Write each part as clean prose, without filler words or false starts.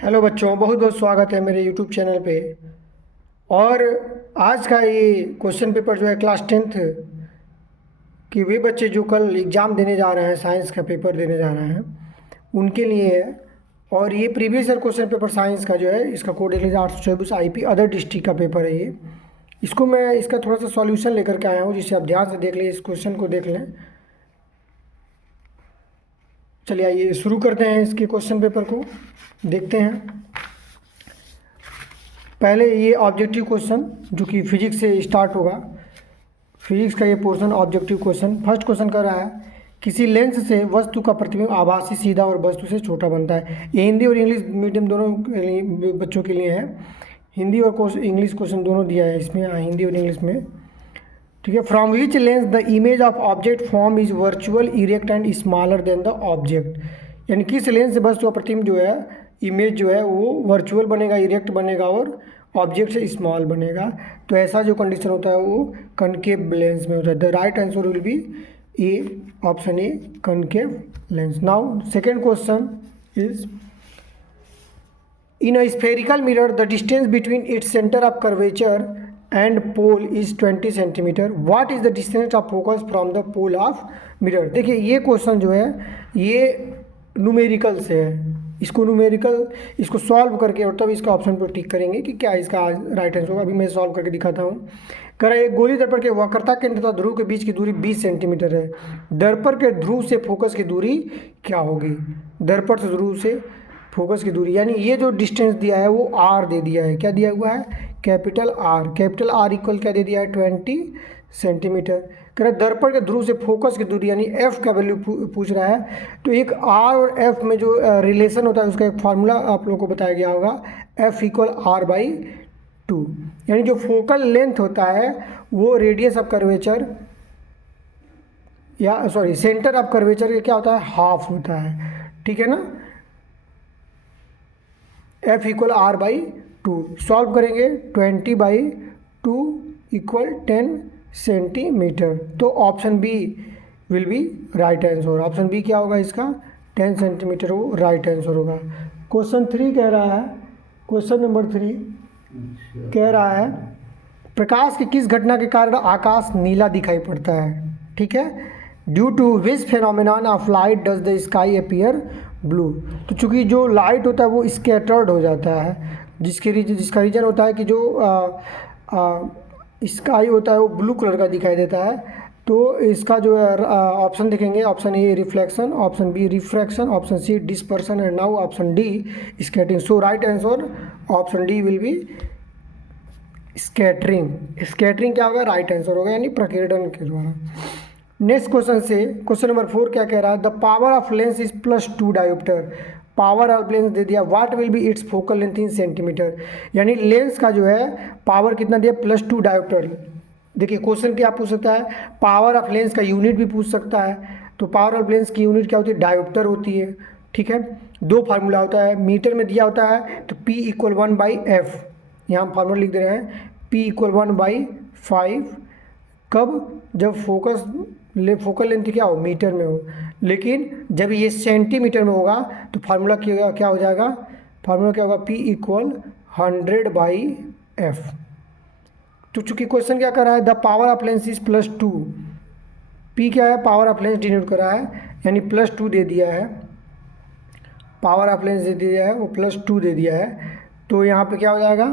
Hello बच्चों, बहुत बहुत स्वागत है मेरे यूट्यूब चैनल पे। और आज का ये क्वेश्चन पेपर जो है क्लास 10th कि वे बच्चे जो कल एग्ज़ाम देने जा रहे हैं, साइंस का पेपर देने जा रहे हैं, उनके लिए है। और ये previous year question paper science का जो है, इसका कोड है 824 IP अदर डिस्ट्रिक्ट का पेपर है ये। इसको मैं इसका थोड़ा सा सॉल्यूशन लेकर के आया हूँ, जिसे आप ध्यान से देख लें, इस क्वेश्चन को देख लें। चलिए आइए शुरू करते हैं इसके क्वेश्चन पेपर को, देखते हैं। पहले ये ऑब्जेक्टिव क्वेश्चन जो कि फिजिक्स से स्टार्ट होगा। फिजिक्स का ये portion objective question. First question कर रहा है, किसी लेंस से वस्तु का प्रतिबिंब आभासी, सीधा और वस्तु से छोटा बनता है। ये हिंदी और इंग्लिश मीडियम दोनों के लिए, बच्चों के लिए है। हिंदी और इंग्लिश क्वेश्चन दोनों दिया है इसमें, हिंदी और इंग्लिश में। ठीक है। From which lens the image of object form is virtual, erect and smaller than the object. यानी किस लेंस से वस्तु का प्रतिबिंब जो है, इमेज जो है वो वर्चुअल बनेगा, इरेक्ट बनेगा और ऑब्जेक्ट से स्मॉल बनेगा। तो ऐसा जो कंडीशन होता है वो कनकेव लेंस में होता है। The right answer will B A, option A, concave lens. Now second question is, in a spherical mirror the distance between its center of curvature and pole is 20 cm. What is the distance of focus from the pole of mirror? देखिए ये question जो है ये numerical से है। इसको solve करके और तब इसका ऑप्शन पर टिक करेंगे कि क्या इसका राइट आंसर होगा। अभी मैं सॉल्व करके दिखाता हूँ। कह रहा है एक गोली दर्पण के वक्रता केंद्र तथा ध्रुव के बीच की दूरी 20 सेंटीमीटर है। दर्पण के ध्रुव से फोकस की दूरी क्या होगी? दर्पण से ध्रुव से फोकस की दूरी, यानी ये जो डिस्टेंस दिया है वो r दे दिया है। क्या दिया हुआ है? कैपिटल R इक्वल क्या दे दिया है? 20 सेंटीमीटर। कह रहा है दर्पण के ध्रुव से फोकस की दूरी यानी f का वैल्यू पूछ रहा है। तो एक r और f में जो रिलेशन होता है उसका एक फार्मूला आप लोगों को बताया गया होगा, f इक्वल R/2। यानी जो फोकल लेंथ होता है वो रेडियस ऑफ कर्वेचर या सेंटर ऑफ कर्वेचर का क्या होता है? हाफ होता है। ठीक है ना। f इक्वल R/2 सॉल्व करेंगे। 20/2 इक्वल 10 सेंटीमीटर। तो option B will be right answer. Option B क्या होगा इसका? 10 सेंटीमीटर वो राइट आंसर होगा। क्वेश्चन 3 कह रहा है, क्वेश्चन नंबर 3 कह रहा है, प्रकाश की किस घटना के कारण आकाश नीला दिखाई पड़ता है? ठीक है। Due to which phenomenon of light does the sky appear blue. तो चूंकि जो लाइट होता है वो स्कैटर्ड हो जाता है, जिसका रीजन होता है कि जो स्काई होता है वो ब्लू कलर का दिखाई देता है। तो इसका जो है ऑप्शन देखेंगे, option A reflection, option B refraction, option C dispersion and now option D scattering. So right answer option D will be scattering. Scattering क्या होगा? राइट आंसर होगा, यानी प्रकीर्णन के द्वारा। नेक्स्ट क्वेश्चन से क्वेश्चन नंबर 4 क्या कह रहा है? The power of lens is +2 dioptre. Power of lens दे दिया, what will be its focal length in centimetre. यानी लेंस का जो है पावर कितना दिया? +2 डायोप्टर। देखिए क्वेश्चन क्या पूछ सकता है? पावर ऑफ लेंस का यूनिट भी पूछ सकता है। तो पावर ऑफ लेंस की यूनिट क्या होती है? डायोप्टर होती है। ठीक है। दो फार्मूला होता है, मीटर में दिया होता है तो P इक्वल 1/f, यहाँ हम फार्मूला लिख दे रहे हैं, P इक्वल 1/5। कब? जब फोकल लेंथ क्या हो? मीटर में हो। लेकिन जब ये सेंटीमीटर में होगा तो फार्मूला क्या हो जाएगा? फार्मूला क्या होगा? P equal 100/f। तो चूंकि क्वेश्चन क्या कर रहा है? The power of lens is +2। P क्या है? पावर ऑफ लेंस डिनोट कर रहा है, यानी +2 दे दिया है। पावर ऑफ लेंस दे दिया है, वो +2 दे दिया है। तो यहाँ पे क्या हो जाएगा?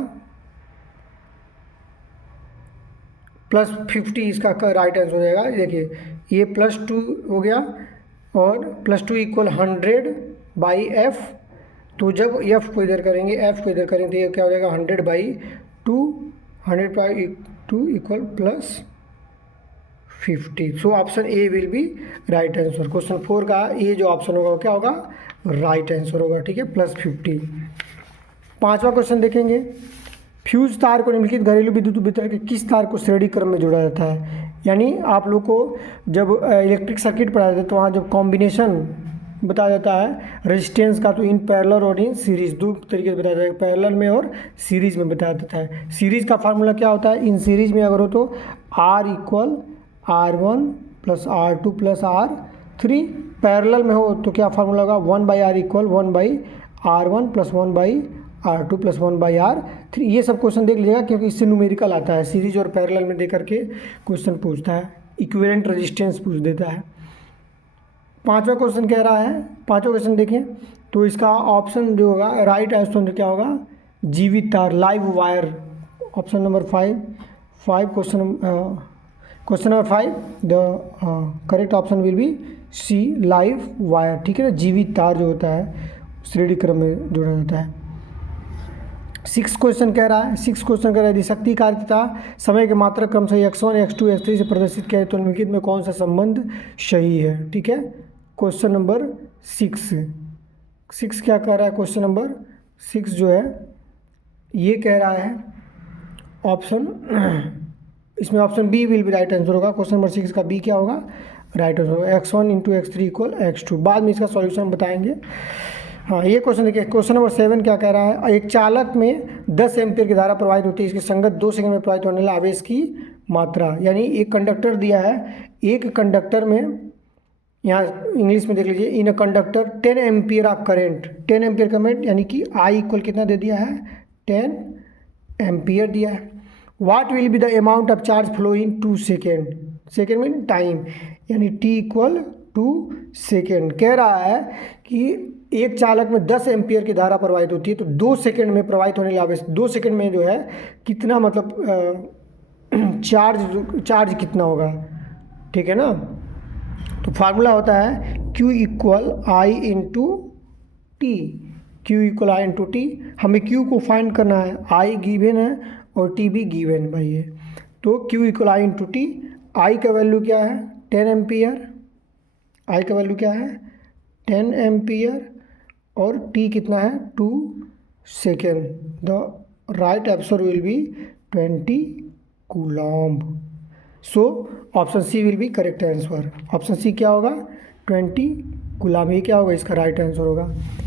+50 इसका राइट आंसर हो जाएगा। देखिए ये +2 हो गया और +2 इक्वल 100/f। तो जब f को इधर करेंगे, f को इधर करेंगे तो ये क्या हो जाएगा? 100/2। 100/2 equal +50। So option A will be right answer. Question 4 का ये जो ऑप्शन होगा वो क्या होगा? राइट आंसर होगा। ठीक है, +50। पांचवा क्वेश्चन देखेंगे, फ्यूज तार को निम्नलिखित घरेलू विद्युत वितरण के किस तार को श्रेणी क्रम में जोड़ा जाता है? यानी आप लोग को जब इलेक्ट्रिक सर्किट पढ़ाया जाता है तो वहाँ जब कॉम्बिनेशन बताया जाता है रेजिस्टेंस का, तो इन पैरेलल और इन सीरीज दो तरीके से बताया जाता है, पैरेलल में और सीरीज में बताया जाता है। सीरीज का फार्मूला क्या होता है? इन सीरीज में अगर हो तो R equal R1 + R2 + R3। Parallel में हो तो क्या फार्मूला होगा? 1/R equal 1/R R1 + 1/R2 + 1/R3। ये सब क्वेश्चन देख लीजिएगा क्योंकि इससे न्यूमेरिकल आता है, सीरीज और पैरेलल में दे करके क्वेश्चन पूछता है, इक्विवेलेंट रेजिस्टेंस पूछ देता है। पांचवा क्वेश्चन कह रहा है, पांचवा क्वेश्चन देखें तो इसका ऑप्शन जो होगा राइट आंसर क्या होगा, जीवित तार, live wire. Option number 5 question number 5 the correct option will be C, live wire. ठीक है ना, जीवित तार जो होता है श्रेणी क्रम में जोड़ा जाता है। 6 क्वेश्चन कह रहा है यदि शक्ति कार्य तथा समय के मात्रक क्रम से x1 x2 x3 से प्रदर्शित किया है तो निम्नलिखित में कौन सा संबंध सही है। ठीक है, क्वेश्चन नंबर 6 क्या कह रहा है, क्वेश्चन नंबर 6 जो है ये कह रहा है ऑप्शन, इसमें option B will be right answer होगा। क्वेश्चन नंबर 6 का बी क्या होगा, राइट आंसर होगा। x1 × x3 = x2। बाद में इसका सॉल्यूशन बताएंगे। हाँ, ये क्वेश्चन देखिए, क्वेश्चन नंबर 7 क्या कह रहा है, एक चालक में 10 एम्पीयर की धारा प्रवाहित होती है, इसके संगत 2 सेकंड में प्रवाहित होने वाले आवेश की मात्रा। यानी एक कंडक्टर दिया है, एक कंडक्टर में, यहाँ इंग्लिश में देख लीजिए, in a conductor 10 ampere of current, 10 ampere current, यानी कि I = कितना दे दिया है, 10 एम्पीयर दिया है। What will be the amount of charge flow in 2 second, second में टाइम, यानी T = 2 सेकेंड। कह रहा है कि एक चालक में 10 एम्पीयर की धारा प्रवाहित होती है तो 2 सेकेंड में प्रवाहित होने वाला आवेश, 2 सेकेंड में जो है कितना, मतलब चार्ज कितना होगा। ठीक है ना, तो फार्मूला होता है Q = I × T, Q = I × T। हमें Q को फाइंड करना है, I गिवन है और T भी गिवन भाई है, तो Q = I × T। I का वैल्यू क्या है, 10 एम्पीयर, I का वैल्यू क्या है, 10 एम्पीयर, और T कितना है, 2 second. The right answer will be 20 coulomb. So option C will be correct answer. Option C क्या होगा, 20 कूलम्ब, ये क्या होगा, इसका राइट आंसर होगा।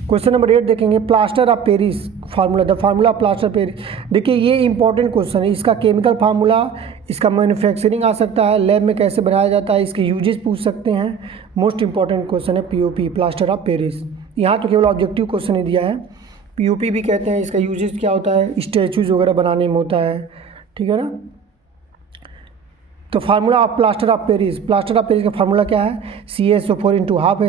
क्वेश्चन नंबर 8 देखेंगे, plaster of Paris formula, the formula plaster Paris. देखिए ये इंपॉर्टेंट क्वेश्चन है, इसका केमिकल फार्मूला, इसका मैन्युफैक्चरिंग आ सकता है, लैब में कैसे बनाया जाता है, इसके यूजेस पूछ सकते हैं। मोस्ट इंपॉर्टेंट क्वेश्चन है POP, प्लास्टर ऑफ पेरिस। यहाँ तो केवल ऑब्जेक्टिव क्वेश्चन ही दिया है, POP भी कहते हैं, इसका यूजेस क्या होता है, स्टैचूज वगैरह बनाने में होता है। ठीक है ना, तो formula of plaster of Paris, plaster of Paris का फार्मूला क्या है, CaSO4 × ½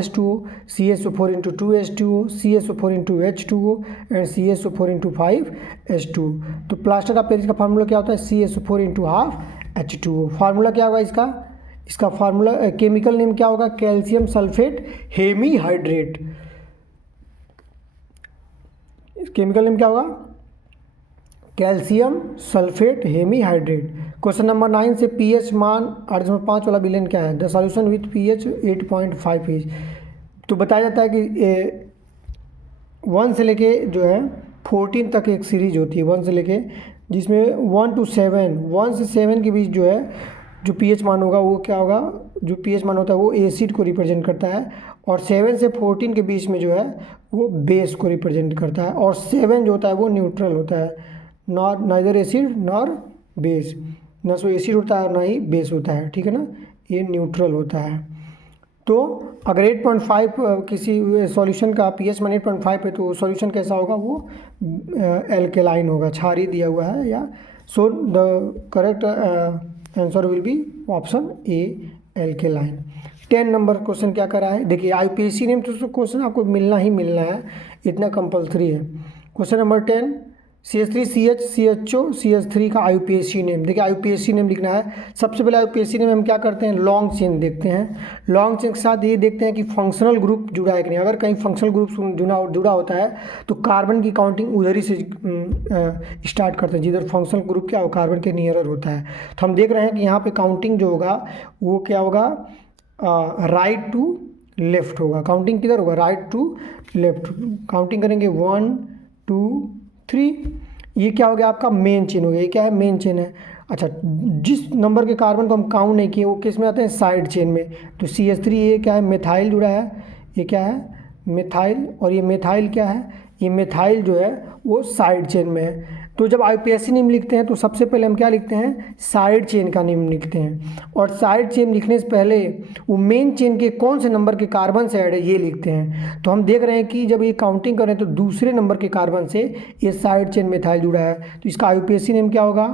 CaSO4 × 2H2O, CaSO4 × H2O and CaSO4 × 5H2। तो प्लास्टर ऑफ पेरिस का फार्मूला क्या होता है, CaSO4 × ½ H2O। फार्मूला क्या होगा इसका फार्मूला, केमिकल नेम क्या होगा, calcium sulphate hemihydrate. Chemical name क्या होगा, calcium sulphate hemihydrate. Question number 9 से pH मान 8.5 वाला विलेन क्या है, the solution with pH 8.5 is. तो बताया जाता है कि 1 से लेके जो है 14 तक एक सीरीज होती है, 1 से लेके, जिसमें 1 to 7, 1 से 7 के बीच जो है जो pH मान होगा वो क्या होगा, जो pH मान होता है वो एसिड को रिप्रेजेंट करता है, और 7 से 14 के बीच में जो है वो बेस को रिप्रेजेंट करता है, और 7 जो होता है वो न्यूट्रल होता है, नाइदर एसिड नॉर बेस, ना सो एसिड होता है ना ही बेस होता है। ठीक है ना, ये न्यूट्रल होता है। तो अगर 8.5 किसी सॉल्यूशन का pH मान 8.5 है तो सॉल्यूशन कैसा होगा, वो एल्केलाइन होगा, क्षारीय दिया हुआ है, या so the correct answer will B option A, alkaline. 10 number question क्या कर रहा है, देखिए IUPAC नेम तो क्वेश्चन आपको मिलना ही मिलना है, इतना कंपलसरी है। Question number 10, CH3CH CHO CH3 का IUPAC नेम। देखिए IUPAC नेम लिखना है, सबसे पहले IUPAC नेम हम क्या करते हैं, लॉन्ग चेन देखते हैं, लॉन्ग चेन के साथ ये देखते हैं कि फंक्शनल ग्रुप जुड़ा है कि नहीं। अगर कहीं फंक्शनल ग्रुप जुड़ा होता है तो कार्बन की काउंटिंग उधर ही से स्टार्ट करते हैं, जिधर फंक्शनल ग्रुप क्या हो, कार्बन के नियरर होता है। तो हम देख रहे हैं कि यहाँ पे काउंटिंग जो होगा वो क्या होगा, राइट टू लेफ्ट होगा। काउंटिंग किधर होगा, राइट टू लेफ्ट। काउंटिंग करेंगे 1 2 3, ये क्या हो गया आपका मेन चेन हो गया, ये क्या है, मेन चेन है। अच्छा, जिस नंबर के कार्बन को हम काउंट नहीं किए वो किस में आते हैं, साइड चेन में। तो CH3 ये क्या है, मेथाइल जुड़ा है, ये क्या है, मेथाइल, और ये मेथाइल क्या है, ये मिथाइल जो है वो साइड चेन में है। तो जब आईयूपीएसी नेम लिखते हैं तो सबसे पहले हम क्या लिखते हैं, साइड चेन का नेम लिखते हैं, और साइड चेन लिखने से पहले वो मेन चेन के कौन से नंबर के कार्बन से ऐड है ये लिखते हैं। तो हम देख रहे हैं कि जब ये काउंटिंग करें तो दूसरे नंबर के कार्बन से ये साइड चेन मिथाइल जुड़ा है, तो इसका आईयूपीएसी नेम क्या होगा,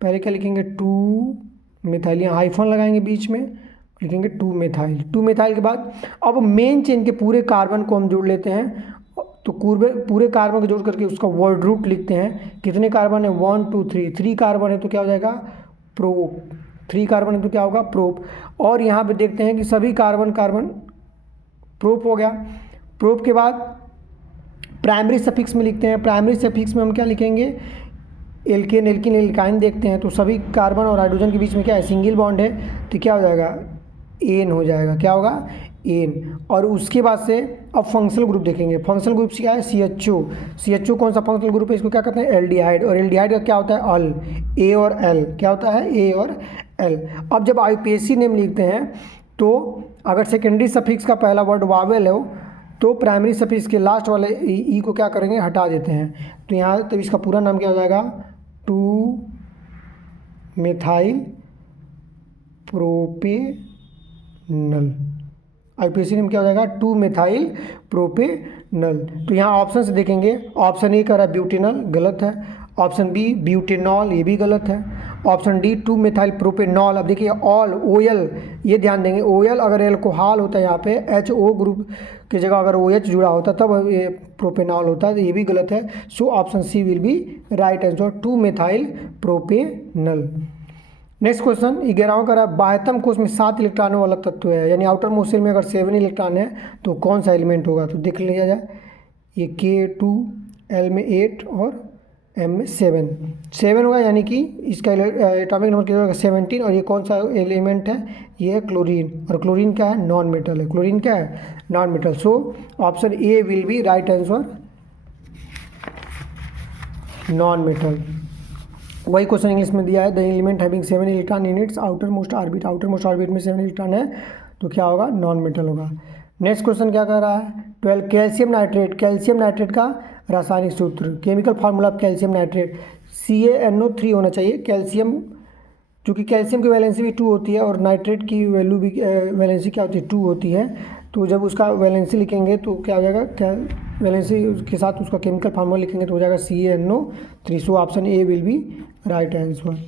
पहले क्या लिखेंगे, 2 मिथाइल, यहाँ हाइफन लगाएंगे बीच में, लिखेंगे 2 मिथाइल। 2 मिथाइल के बाद अब मेन चेन के पूरे कार्बन को हम जोड़ लेते हैं, तो पूरे कार्बन को जोड़ करके उसका वर्ड रूट लिखते हैं। कितने कार्बन है, 1 2 3, 3 कार्बन है तो क्या हो जाएगा, प्रोप। 3 कार्बन है तो क्या होगा, प्रोप। और यहाँ पे देखते हैं कि सभी कार्बन प्रोप हो गया। प्रोप के बाद प्राइमरी सफिक्स में लिखते हैं। प्राइमरी सफिक्स में हम क्या लिखेंगे, एल्केन एल्काइन देखते हैं तो सभी कार्बन और हाइड्रोजन के बीच में क्या है, सिंगल बॉन्ड है, तो क्या हो जाएगा, एन हो जाएगा, क्या होगा, एन। और उसके बाद से अब फंक्शनल ग्रुप देखेंगे। फंक्शनल ग्रुप क्या है, CHO कौन सा फंक्शनल ग्रुप है, इसको क्या कहते हैं, एल्डिहाइड। और एल्डिहाइड का क्या होता है, अल, ए और एल, क्या होता है, ए और एल। अब जब आईयूपीएसी नेम लिखते हैं तो अगर सेकेंडरी सफिक्स का पहला वर्ड वावेल हो तो प्राइमरी सफिक्स के लास्ट वाले ई को क्या करेंगे, हटा देते हैं। तो यहाँ तो इसका पूरा नाम क्या हो जाएगा, 2 मिथाइल प्रोपेनल। आईयूपीएसी नेम क्या हो जाएगा, 2 मिथाइल प्रोपेनल। तो यहाँ ऑप्शन से देखेंगे, ऑप्शन ए कह रहा है ब्यूटेनल, गलत है। ऑप्शन बी ब्यूटेनॉल, ये भी गलत है। Option D 2 methyl propanol. अब देखिए ऑल, ओएल, ये ध्यान देंगे, ओएल अगर एल्कोहल होता है यहाँ पे HO ग्रुप की जगह अगर OH जुड़ा होता तब ये प्रोपेनॉल होता है, तो ये भी गलत है। So option C will be right answer, 2 methyl propanal. Next question 11वां का रहा है, बाह्यतम कोश में 7 इलेक्ट्रॉनों वाला तत्व है, यानी आउटर मोस्ट शेल में अगर 7 इलेक्ट्रॉन है तो कौन सा एलिमेंट होगा, तो देख लिया जाए। ये K2, L में 8 और M में 7 होगा, यानी कि इसका एटॉमिक नंबर क्या होगा, 17। और ये कौन सा एलिमेंट है, ये है क्लोरीन। और क्लोरीन क्या है, नॉन मेटल है। क्लोरीन क्या है, non metal. So option A will be right answer, non metal. वही क्वेश्चन इंग्लिश में दिया है, the element having 7 electron in its outer most orbit. Outer most orbit में 7 इलेक्ट्रॉन है तो क्या होगा, नॉन मेटल होगा। नेक्स्ट क्वेश्चन क्या कर रहा है, 12 कैल्शियम नाइट्रेट। कैल्शियम नाइट्रेट का रासायनिक सूत्र, chemical formula of calcium nitrate, CaNO3 होना चाहिए। कैल्शियम, चूँकि कैल्शियम की वैलेंसी भी 2 होती है और नाइट्रेट की वैल्यू भी वैलेंसी क्या होती है, 2 होती है। तो जब उसका वैलेंसी लिखेंगे तो क्या हो जाएगा, क्या वैलेंसी के साथ उसका केमिकल फार्मूला लिखेंगे तो हो जाएगा CaNO3। So option A will be right answer.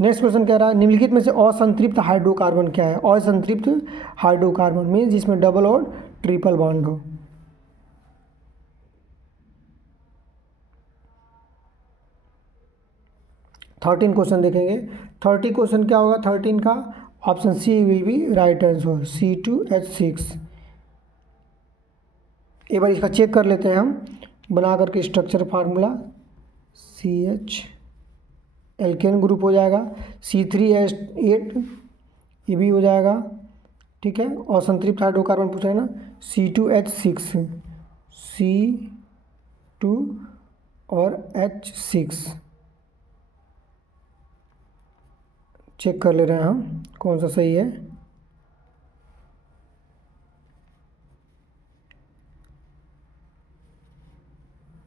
Next question कह रहा है, निम्नलिखित में से असंतृप्त हाइड्रोकार्बन क्या है। असंतृप्त हाइड्रोकार्बन मीन्स जिसमें डबल और ट्रिपल बॉन्ड हो। थर्टीन क्वेश्चन देखेंगे। 30 क्वेश्चन क्या होगा, 13 का option C will be right answer, C2H6। एक बार इसका चेक कर लेते हैं हम बना करके structure formula, CH alkane group हो जाएगा, C3H8 ये भी हो जाएगा, ठीक है। और संतृप्त हाइड्रोकार्बन पूछा है ना, C2H6, C2 और H6। चेक कर ले रहे हैं हम कौन सा सही है।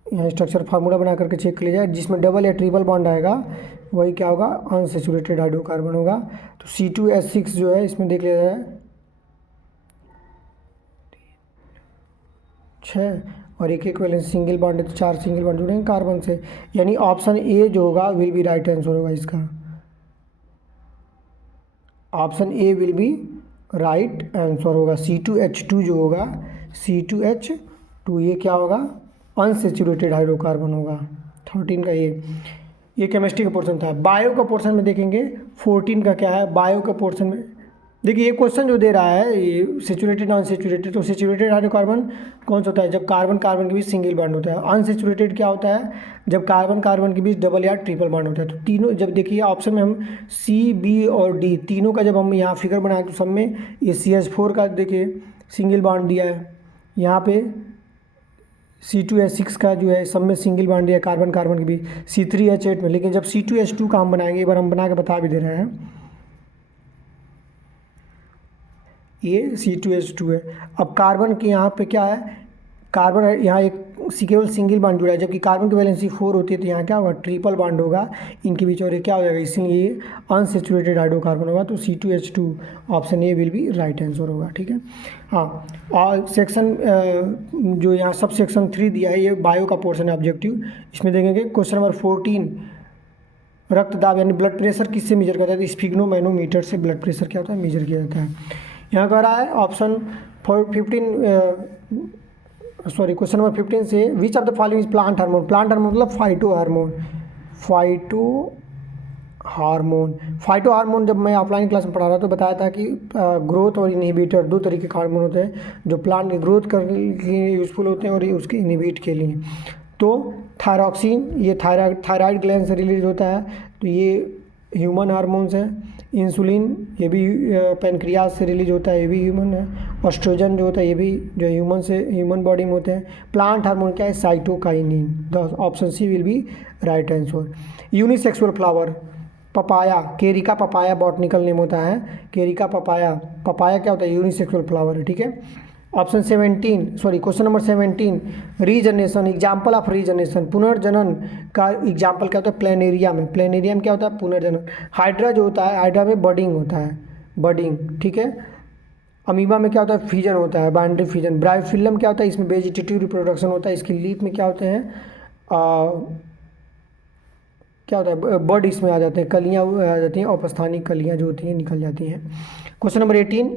यहाँ स्ट्रक्चर फार्मूला बना करके चेक कर लीजिए, जिसमें डबल या ट्रिपल बॉन्ड आएगा वही क्या होगा, अनसैचुरेटेड हाइड्रोकार्बन होगा। तो C2H6 जो है इसमें देख लिया जाए 6 और एक वैलेंस सिंगल बॉन्ड है तो 4 सिंगल बॉन्ड जुड़ेंगे कार्बन से, यानी ऑप्शन ए जो होगा विल बी राइट आंसर होगा इसका। Option A will be right answer होगा। C2H2 जो होगा, C2H2 ये क्या होगा, अनसेचुरेटेड हाइड्रोकार्बन होगा। 13 का ये केमिस्ट्री का पोर्शन था। बायो का पोर्शन में देखेंगे 14 का क्या है। बायो का पोर्शन में देखिए ये क्वेश्चन जो दे रहा है ये सेचुरेटेड नॉन सेचुरेटेड, तो सेचुरेटेड हाइड्रोकार्बन कौन सा होता है, जब कार्बन कार्बन के बीच सिंगल बॉन्ड होता है। अनसेचुरेटेड क्या होता है, जब कार्बन कार्बन के बीच डबल या ट्रिपल बॉन्ड होता है। तो तीनों जब देखिए ऑप्शन में हम C, B और D तीनों का जब हम यहाँ फिगर बनाए तो सब में ये CH4 का देखिए सिंगल बॉन्ड दिया है, यहाँ पे C2H6 का जो है सब में सिंगल बॉन्ड दिया है कार्बन कार्बन के बीच, C3H8 में। लेकिन जब C2H2 का हम बनाएंगे, एक बार हम बना के बता भी दे रहे हैं, ये C2H2 है। अब कार्बन के यहाँ पे क्या है, कार्बन यहाँ एक केवल सिंगल बॉन्ड जुड़ा है, जबकि कार्बन की वैलेंसी 4 होती है, तो यहाँ क्या होगा, ट्रिपल बॉन्ड होगा इनके बीच और ये क्या हो जाएगा, इसलिए ये अनसेचुरेटेड हाइड्रोकार्बन होगा। तो C2H2 option A will be right answer होगा। ठीक है, हाँ। और सेक्शन जो यहाँ सब सेक्शन 3 दिया है, ये बायो का पोर्शन है ऑब्जेक्टिव। इसमें देखेंगे क्वेश्चन नंबर 14, रक्तदाब यानी ब्लड प्रेशर किससे मेजर करता है, तो स्फिग्नोमैनोमीटर से ब्लड प्रेशर क्या होता है, मेजर किया जाता है। यहाँ कह रहा है ऑप्शन 15 सॉरी क्वेश्चन नंबर 15 से which of the following is plant hormone. Plant hormone मतलब फाइटो हार्मोन जब मैं ऑफलाइन क्लास में पढ़ा रहा तो बताया था कि ग्रोथ और इनहिबिटर 2 तरीके के हार्मोन होते हैं, जो प्लांट की ग्रोथ करने के लिए यूज़फुल होते हैं और ये उसके इनहिबिट के लिए। तो थायरॉक्सिन ये थायराइड ग्लैंड से रिलीज होता है, तो ये ह्यूमन हार्मोन्स है। इंसुलिन ये भी पैनक्रियाज से रिलीज होता है, ये भी ह्यूमन है। ऑस्ट्रोजन जो होता है ये भी जो ह्यूमन बॉडी में होते हैं। प्लांट हार्मोन क्या है, cytokinin. The option C will be right answer. Unisexual flower, papaya, Carica papaya botanical name होता है, केरिका पपाया। पपाया क्या होता है, यूनिसेक्सुअल फ्लावर है। ठीक है, option 17 sorry question number 17, regeneration, example of regeneration, पुनर्जनन का एग्जाम्पल क्या होता है, प्लेनेरिया में। प्लेनेरिया में क्या होता है, पुनर्जनन। हाइड्रा जो होता है, हाइड्रा में बडिंग होता है, बडिंग। ठीक है, अमीबा में क्या होता है, फिजन होता है, बाइंड्री फिजन। ब्रायोफिल्म क्या होता है, इसमें वेजिटेटिव रिप्रोडक्शन होता है। इसकी लीफ में क्या होते हैं, क्या होता है, बर्ड इसमें आ जाते हैं, कलियाँ आ जाती हैं, औपस्थानिक कलियाँ जो होती हैं निकल जाती हैं। क्वेश्चन नंबर 18,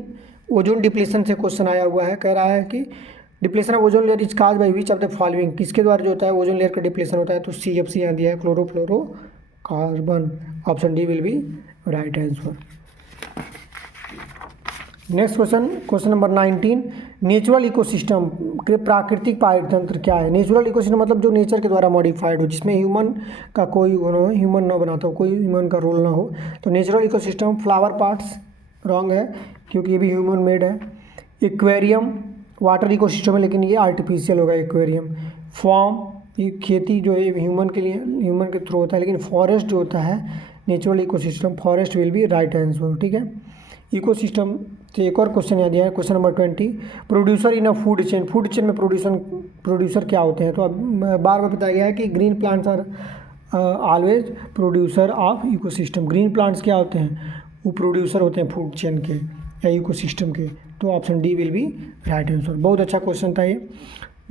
ओजोन डिप्लीशन से क्वेश्चन आया हुआ है। कह रहा है कि depletion of ozone layer is cause by which of the following, किसके द्वारा जो होता है ओजोन लेयर का डिप्लीशन होता है, तो CFC यहाँ दिया है, chlorofluorocarbon. Option D will be right answer. Next question number 19, natural ecosystem के प्राकृतिक पायतंत्र क्या है। नेचुरल इकोसिस्टम मतलब जो नेचर के द्वारा मॉडिफाइड हो, जिसमें ह्यूमन का कोई ह्यूमन ना बनाता हो, कोई ह्यूमन का रोल ना हो, तो natural ecosystem. Flower parts wrong है क्योंकि ये भी ह्यूमन मेड है। एक्वेरियम वाटर इकोसिस्टम है, लेकिन ये आर्टिफिशियल होगा एक्वेरियम। फॉर्म ये खेती जो है ह्यूमन के लिए, ह्यूमन के थ्रू होता है, लेकिन फॉरेस्ट जो होता है natural ecosystem, forest will be right answer. ठीक है, इकोसिस्टम से एक और क्वेश्चन यहाँ दिया है, question number 20, producer in a food chain. Food chain में प्रोड्यूसर क्या होते हैं, तो अब बार बार बताया गया है कि green plants are always producer of ecosystem. Green plants क्या होते हैं, वो प्रोड्यूसर होते हैं फूड चेन के या इकोसिस्टम के। तो option D will be right answer. बहुत अच्छा क्वेश्चन था ये।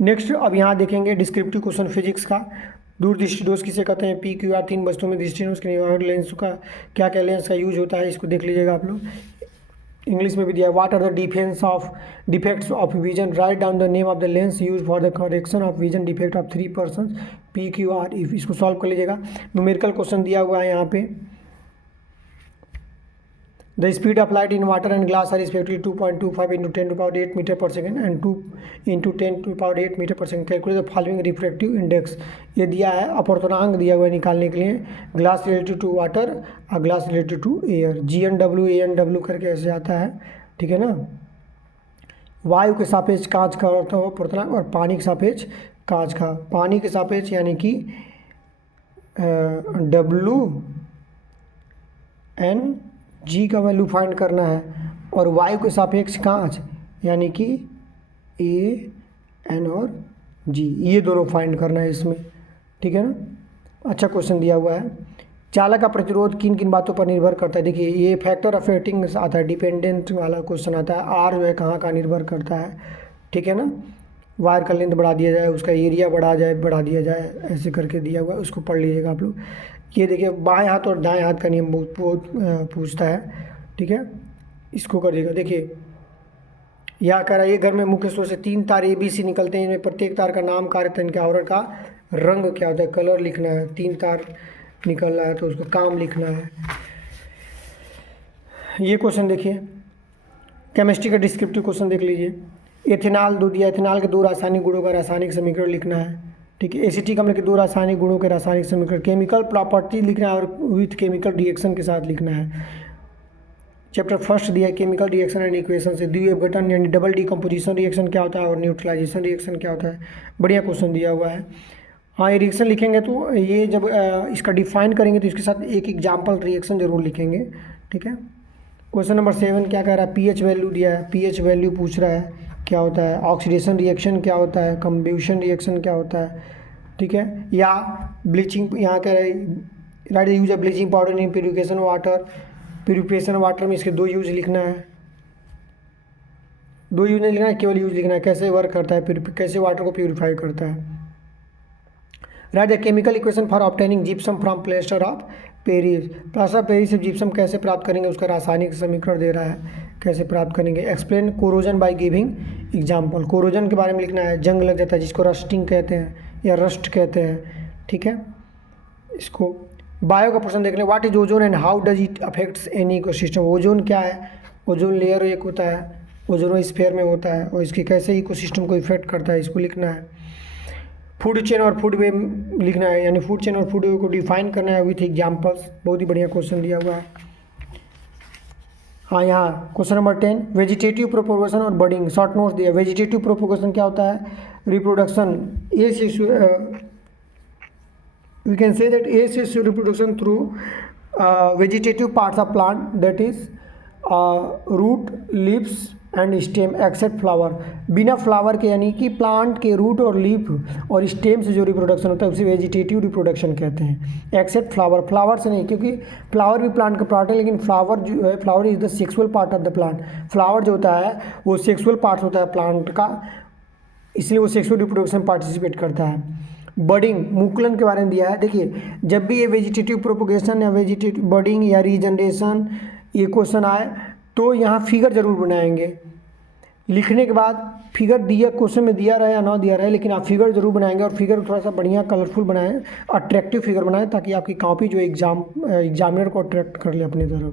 नेक्स्ट अब यहाँ देखेंगे डिस्क्रिप्टिव क्वेश्चन फिजिक्स का। दूरदृष्टि दोष किसे कहते हैं, PQR 3 वस्तुओं में दृष्टि के निर्माण, लेंस का क्या क्या लेंस का यूज होता है, इसको देख लीजिएगा आप लोग। इंग्लिश में भी दिया है, what are the defects of vision, write down the name of the lens use for the correction of vision defect of 3 person PQR if. इसको सॉल्व कर लीजिएगा। न्यूमेरिकल क्वेश्चन दिया हुआ है यहाँ पे। The speed of light in water and glass are respectively 2.25 × 10⁸ metre per second and 2 × 10⁸ metre per second. Calculate the following refractive index. ये दिया है, अपवर्तनांक दिया हुआ है निकालने के लिए। ग्लास रिलेटेड टू वाटर और glass related to air, GNW ANW करके ऐसे आता है। ठीक है ना। वायु के सापेक्ष कांच का अपवर्तनांक और पानी के सापेक्ष कांच का। पानी के सापेक्ष यानी कि WN का वैल्यू फाइंड करना है, और वायु के सापेक्ष कांच यानी कि AN और G, ये दोनों फाइंड करना है इसमें। ठीक है ना। अच्छा क्वेश्चन दिया हुआ है। चालक का प्रतिरोध किन किन बातों पर निर्भर करता है। देखिए ये फैक्टर अफेक्टिंग आता है, डिपेंडेंट वाला क्वेश्चन आता है। R जो है कहाँ का निर्भर करता है। ठीक है ना। वायर का लेंथ बढ़ा दिया जाए, उसका एरिया बढ़ा दिया जाए, ऐसे करके दिया हुआ है, उसको पढ़ लीजिएगा आप लोग। ये देखिए बाएं हाथ और दाएं हाथ का नियम बहुत पूछता है। ठीक है, इसको कर देगा। देखिए यह कह रहा है, ये घर में मुख्य स्रोत से 3 तार ABC निकलते हैं, इनमें प्रत्येक तार का नाम, कार्य, इनके आवरण का रंग क्या होता है, कलर लिखना है। 3 तार निकल रहा है तो उसको काम लिखना है। ये क्वेश्चन देखिए, केमिस्ट्री का डिस्क्रिप्टिव क्वेश्चन देख लीजिए। एथेनॉल दो दिया, एथेनॉल के 2 रासायनिक गुणों का रासायनिक समीकरण लिखना है। ठीक है, एसिटिक अम्ल के 2 रासायनिक गुणों के रासायनिक समीकरण, केमिकल प्रॉपर्टी लिखना है और विथ केमिकल रिएक्शन के साथ लिखना है। चैप्टर फर्स्ट दिया है केमिकल रिएक्शन एंड इक्वेशन से। द्विअपघटन यानी डबल डिकम्पोजिशन रिएक्शन क्या होता है और न्यूट्रलाइजेशन रिएक्शन क्या होता है। बढ़िया क्वेश्चन दिया हुआ है। हाँ, ये रिएक्शन लिखेंगे तो ये जब इसका डिफाइन करेंगे तो इसके साथ एक एग्जाम्पल रिएक्शन जरूर लिखेंगे। ठीक है। क्वेश्चन नंबर 7 क्या कह रहा है, pH वैल्यू दिया है, pH वैल्यू पूछ रहा है। क्या होता है, ऑक्सीडेशन रिएक्शन क्या होता है, कंब्यूशन रिएक्शन क्या होता है, ठीक है। या ब्लीचिंग, यहाँ कह रहे right use of bleaching powder in purification water, purification water में इसके 2 यूज लिखना है, 2 यूज नहीं लिखना है, केवल यूज लिखना है, कैसे वर्क करता है, कैसे वाटर को प्यूरिफाई करता है। Right the chemical equation for obtaining gypsum from plaster of Paris, plaster of Paris से जिप्सम कैसे प्राप्त करेंगे, उसका रासायनिक समीकरण दे रहा है, कैसे प्राप्त करेंगे। Explain corrosion by giving example, corrosion के बारे में लिखना है, जंग लग जाता है जिसको रस्टिंग कहते हैं या रस्ट कहते हैं, ठीक है। इसको बायो का प्रश्न देख लें, what is ozone and how does it affects any ecosystem, ozone क्या है, ओजोन लेयर एक होता है, ओजोनोस्फीयर में होता है, और इसके कैसे इकोसिस्टम को इफेक्ट करता है, इसको लिखना है। फूड चेन और फूड वे लिखना है, यानी फूड चेन और फूड वे को डिफाइन करना है विथ एग्जाम्पल्स, बहुत ही बढ़िया क्वेश्चन दिया हुआ है। हाँ, यहाँ क्वेश्चन नंबर 10, वेजिटेटिव प्रोपोगेशन और बर्डिंग, शॉर्ट नोट्स दिया। वेजिटेटिव प्रोपोगेशन क्या होता है, रिप्रोडक्शन ए से we can say that asexual reproduction through vegetative parts of plant, that is root, leaves and stem except flower, बिना फ्लावर के यानी कि प्लांट के रूट और लीफ और स्टेम से जो रिप्रोडक्शन होता है उसे वेजिटेटिव रिप्रोडक्शन कहते हैं। एक्सेप्ट फ्लावर, फ्लावर से नहीं, क्योंकि फ्लावर भी प्लांट का पार्ट है, लेकिन फ्लावर जो है, flower is the sexual part of the plant, flower जो होता है वो सेक्सुअल पार्ट होता है प्लांट का, इसलिए वो सेक्सुअल रिप्रोडक्शन पार्टिसिपेट करता है। बर्डिंग, मुकुलन के बारे में दिया है। देखिए, जब भी ये वेजिटेटिव प्रोपोगेशन या वेजिटेटिव बर्डिंग या रीजनरेशन ये क्वेश्चन आए तो यहाँ फिगर जरूर बनाएंगे, लिखने के बाद फिगर दिया क्वेश्चन में दिया रहे या ना दिया रहे, लेकिन आप फिगर जरूर बनाएंगे, और फिगर थोड़ा सा बढ़िया कलरफुल बनाएं, अट्रैक्टिव फिगर बनाएं, ताकि आपकी कॉपी जो एग्जामिनर को अट्रैक्ट कर ले अपनी तरफ,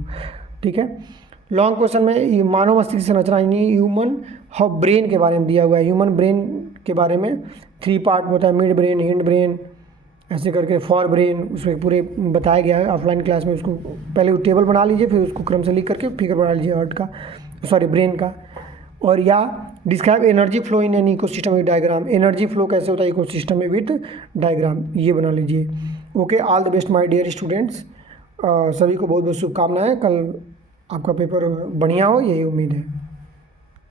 ठीक है। लॉन्ग क्वेश्चन में मानव मस्तिष्क संरचना यानी ह्यूमन ब्रेन के बारे में दिया हुआ है, ह्यूमन ब्रेन के बारे में 3 पार्ट होता है, मिड ब्रेन, हिंड ब्रेन, ऐसे करके फॉर ब्रेन, उसमें पूरे बताया गया है ऑफलाइन क्लास में। उसको पहले टेबल बना लीजिए, फिर उसको क्रम से लिख करके फिगर बना लीजिए हार्ट का, सॉरी ब्रेन का। और या describe energy flow in an ecosystem with diagram, energy flow कैसे होता है इकोसिस्टम में विद डायग्राम, ये बना लीजिए। Okay, all the best my dear students, सभी को बहुत बहुत शुभकामनाएं, कल आपका पेपर बढ़िया हो, यही उम्मीद है।